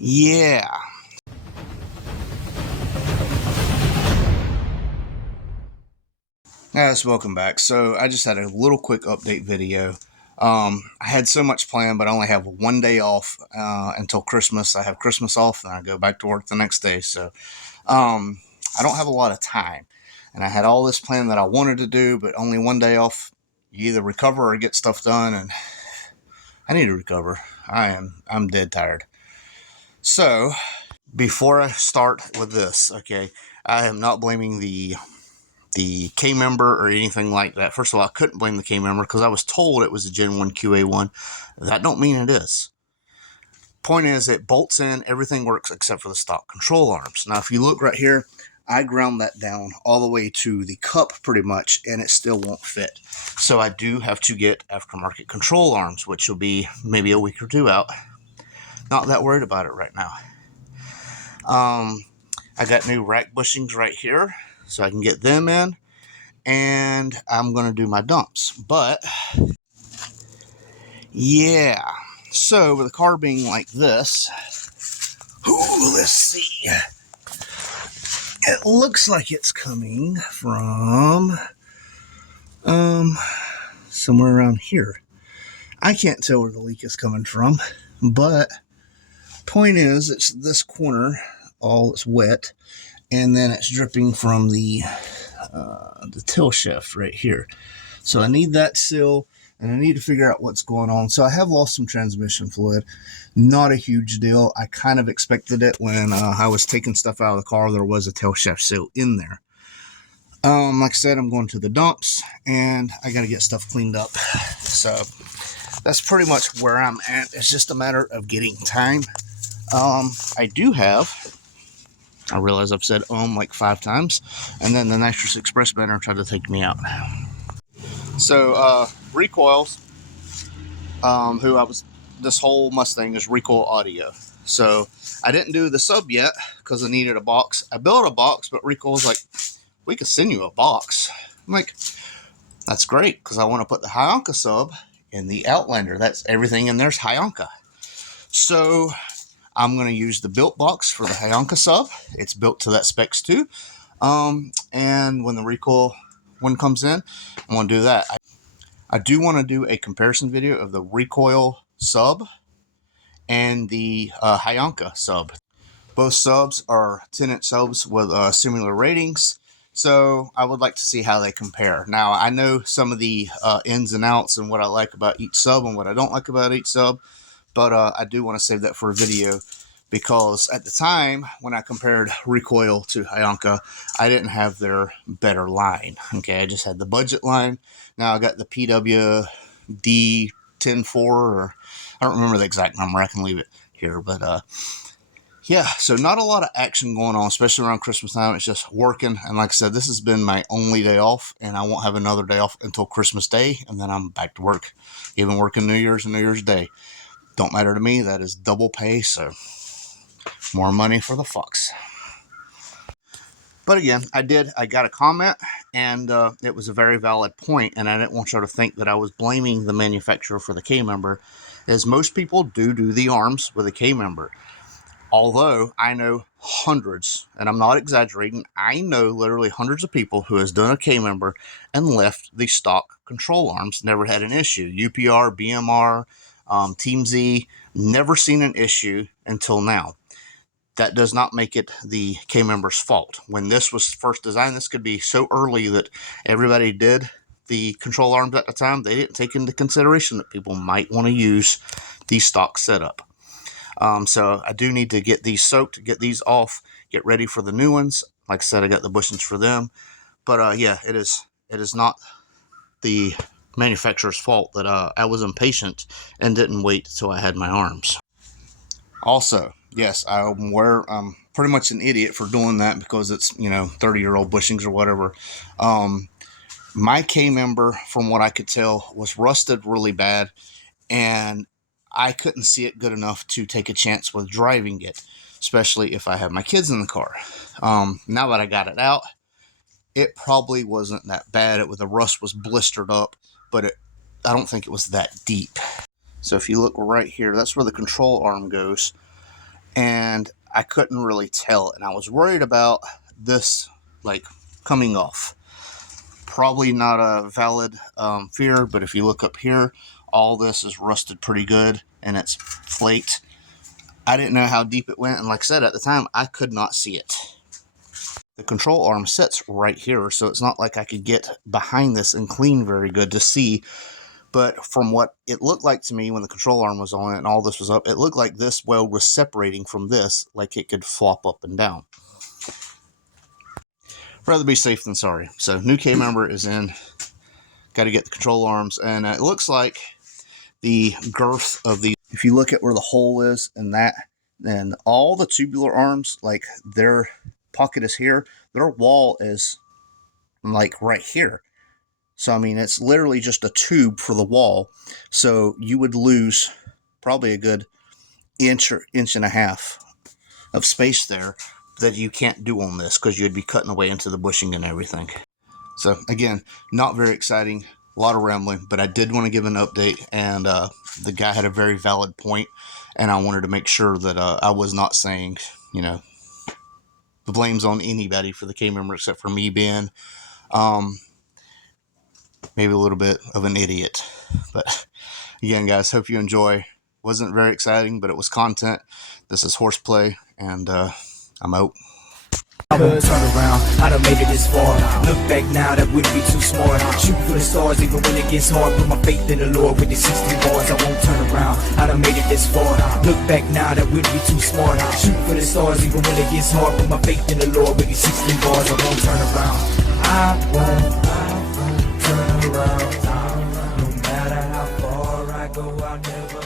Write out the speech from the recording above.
Yeah. Guys, welcome back. So I just had a little quick update video. I had so much planned, but I only have one day off until Christmas. I have Christmas off, and I go back to work the next day. So I don't have a lot of time. And I had all this plan that I wanted to do, but only one day off. You either recover or get stuff done, and I need to recover. I'm dead tired. So before I start with this, okay, I am not blaming the K member or anything like that. First of all, I couldn't blame the K member because I was told it was a Gen 1 QA1. That don't mean it is. Point is, it bolts in, everything works except for the stock control arms. Now, if you look right here, I ground that down all the way to the cup pretty much, and it still won't fit. So I do have to get aftermarket control arms, which will be maybe a week or two out. Not that worried about it right now. I got new rack bushings right here, so I can get them in. And I'm going to do my dumps. But, yeah. So, with the car being like this, let's see. It looks like it's coming from, somewhere around here. I can't tell where the leak is coming from, but point is, it's this corner, all it's wet, and then it's dripping from the tail shaft right here. So I need that seal, and I need to figure out what's going on. So I have lost some transmission fluid. Not a huge deal. I kind of expected it when I was taking stuff out of the car. There was a tail shaft seal in there. Like I said, I'm going to the dumps, and I got to get stuff cleaned up. So that's pretty much where I'm at. It's just a matter of getting time. I do have... I realize I've said like 5 times, and then the Nitrous Express banner tried to take me out. So, recoils, this whole Mustang is recoil audio. So, I didn't do the sub yet, because I needed a box. I built a box, but Recoil's like, we could send you a box. I'm like, that's great, because I want to put the Hyonka sub in the Outlander. That's everything in there's Hyonka. So, I'm going to use the built box for the Hyonka sub. It's built to that specs too. And when the recoil one comes in, I'm going to do that. I do want to do a comparison video of the recoil sub and the Hyonka sub. Both subs are 10-inch subs with similar ratings. So I would like to see how they compare. Now, I know some of the ins and outs and what I like about each sub and what I don't like about each sub. But I do want to save that for a video, because at the time when I compared Recoil to Hyonka, I didn't have their better line. Okay, I just had the budget line. Now I got the PWD 10.4, or I don't remember the exact number. I can leave it here, but yeah. So not a lot of action going on, especially around Christmas time. It's just working, and like I said, this has been my only day off, and I won't have another day off until Christmas Day, and then I'm back to work. Even working New Year's and New Year's Day. Don't matter to me. That is double pay, so more money for the fucks. But again, I got a comment, and it was a very valid point, and I didn't want y'all to think that I was blaming the manufacturer for the K member, as most people do the arms with a K member. Although I know hundreds, and I'm not exaggerating, I know literally hundreds of people who has done a K member and left the stock control arms, never had an issue. UPR, BMR, Team Z, never seen an issue until now. That does not make it the K member's fault. When this was first designed, this could be so early that everybody did the control arms at the time. They didn't take into consideration that people might want to use the stock setup. So I do need to get these soaked, get these off, get ready for the new ones. Like I said, I got the bushings for them. But yeah, it is not the manufacturer's fault that I was impatient and didn't wait till I had my arms. Also, yes, I'm pretty much an idiot for doing that, because it's 30-year-old bushings or whatever. My K member, from what I could tell, was rusted really bad, and I couldn't see it good enough to take a chance with driving it, especially if I have my kids in the car. Now that I got it out, it probably wasn't that bad. The rust was blistered up, but I don't think it was that deep. So if you look right here, that's where the control arm goes. and I couldn't really tell, and I was worried about this like coming off. Probably not a valid fear, but if you look up here, all this is rusted pretty good and it's flaked. I didn't know how deep it went, and like I said, at the time I could not see it. The control arm sits right here, so it's not like I could get behind this and clean very good to see. But from what it looked like to me when the control arm was on it and all this was up, it looked like this weld was separating from this, like it could flop up and down. Rather be safe than sorry. So new K member is in. Got to get the control arms, and it looks like the girth of the, if you look at where the hole is and that, then all the tubular arms, like their pocket is here, their wall is like right here. So I mean, it's literally just a tube for the wall. So you would lose probably a good inch or inch and a half of space there that you can't do on this, because you'd be cutting away into the bushing and everything. So again, not very exciting, a lot of rambling, but I did want to give an update, and the guy had a very valid point, and I wanted to make sure that I was not saying, you know, the blame's on anybody for the K member except for me being maybe a little bit of an idiot. But again, guys, hope you enjoy. Wasn't very exciting, but it was content. This is Horseplay, and I'm out. I won't turn around, I done made it this far. Look back now, that wouldn't be too smart. Shoot for the stars even when it gets hard. Put my faith in the Lord with the 16 bars. I won't turn around, I done made it this far. Look back now, that wouldn't be too smart. Shoot for the stars even when it gets hard. Put my faith in the Lord with the 16 bars. I won't turn around, I won't turn around. No matter how far I go, I'll never